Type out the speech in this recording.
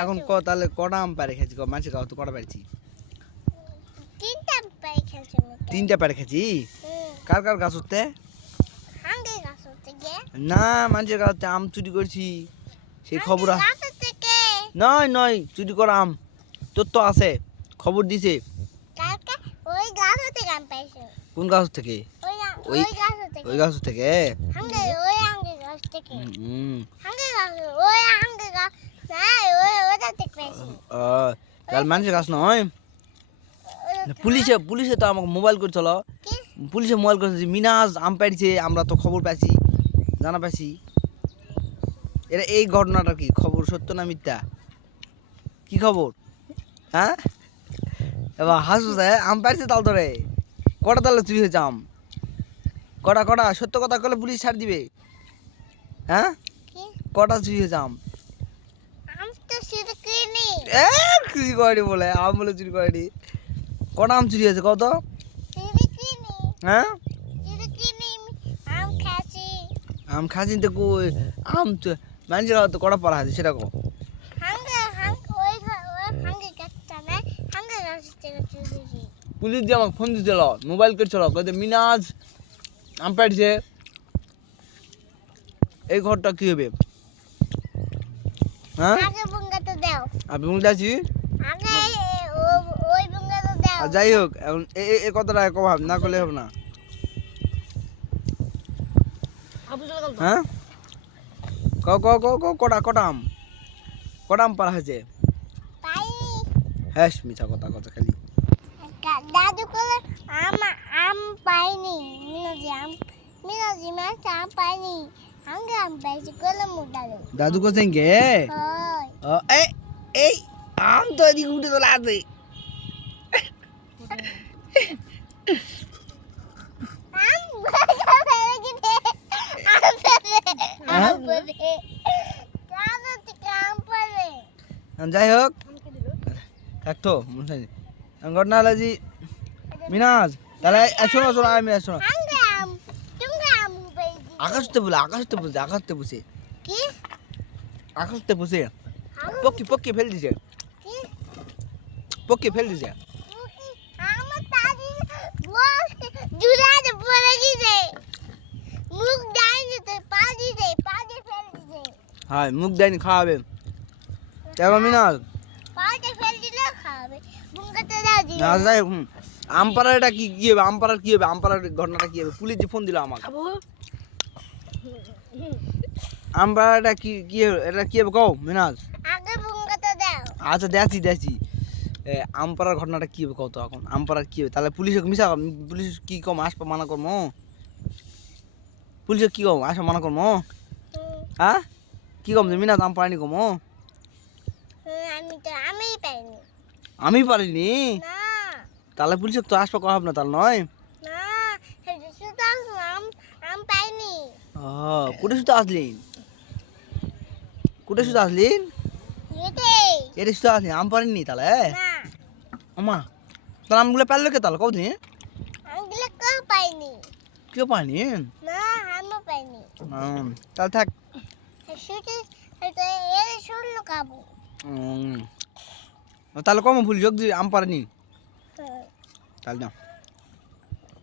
এখন ক তাহলে কটা আম পারে খেয়েছি মাঝে খাও তো কটা পারছি তিনটা পারে খেয়েছি কার কার গাছ হতে না মানুষের গাছ আম চুরি করছি সেই খবর নয় নয় চুরি করা আম তোর তো আছে খবর দিছে কোন গাছ থেকে ওই গাছ থেকে কাল মানুষের গাছ নয় পুলিশে তো আমাকে মোবাইল করছিল পুলিশে মোবাইল করেছে মিনাজ আম পাইছে আমরা তো খবর পাইছি জানা পাইছি এটা এই ঘটনাটা কি খবর সত্য না মিথ্যা কি খবর হ্যাঁ এবার হাসুছে আম পাইছে তাল ধরে কটা তাহলে চুরি হয়েছে আম কটা কটা সত্য কথা করলে পুলিশ ছাড় দিবে হ্যাঁ কটা চুরি হয়েছে আম চুরি করেনি বলে আম বলে চুরি করেনি কটা আম চুরি হয়েছে কত হ্যাঁ আম খাসি তো কই আম মানুষের তো কটা পারা আছে সেটা কো পুলিশ দিয়ে আমাকে ফোন দিছিল মোবাইল করছিল কইতে মিনাজ আম পাইছে এই ঘরটা কি হবে হ্যাঁ আমি বুঝাচ্ছি যাই হোক এই কথাটা কভাব না করলে হবে না হ্যাঁ কটা কটা আম পারা হয়েছে হ্যাঁ মিছা কথা কথা খালি দাদু কলে আম পাইনি মিনাজি মাছ আম পাইনি আম পাইছি কলে মুদালো দাদু को देंगे ए ए आम तो दी उठे तो लाते যাই হোক থাকতো ঘটনা হলো জি মিনাজ তাহলে শোনো শোনো আমি শোনো আকাশতে বসে আকাশতে বসে পক্ষী ফেল দিছে হ্যাঁ মুখ দেয়নি খাওয়াবে দেখো মিনাজ যাই হোক আমপাড়াটা কি হবে আমপাড়ার কি হবে আমপাড়ার ঘটনাটা কি হবে পুলিশ যে ফোন দিল আমাকে আমপাড়াটা কি এটা কি হবে কও মিনাজ আচ্ছা দেখছি আমপাড়ার ঘটনাটা কি হবে কও তো এখন আমপাড়ার কি হবে তাহলে পুলিশ কি কম আসপা মানা করবো পুলিশ কি কম আসপা মানা করবো হ্যাঁ কি কম যে মিনাজ আম পারিনি কমো আমি পারিনি তাহলে পুলিশ তো আসপা করা হবে না তাহলে নয় কুটে শুধু আসলিন এটা শুধু আসলি আম পারিনি তাহলে আমা তাহলে আমগুলো পারলো কে তাহলে কদিন কেউ পায়নি তাহলে থাক তাহলে কম ভুল যোগ আম পারেনি তাহলে না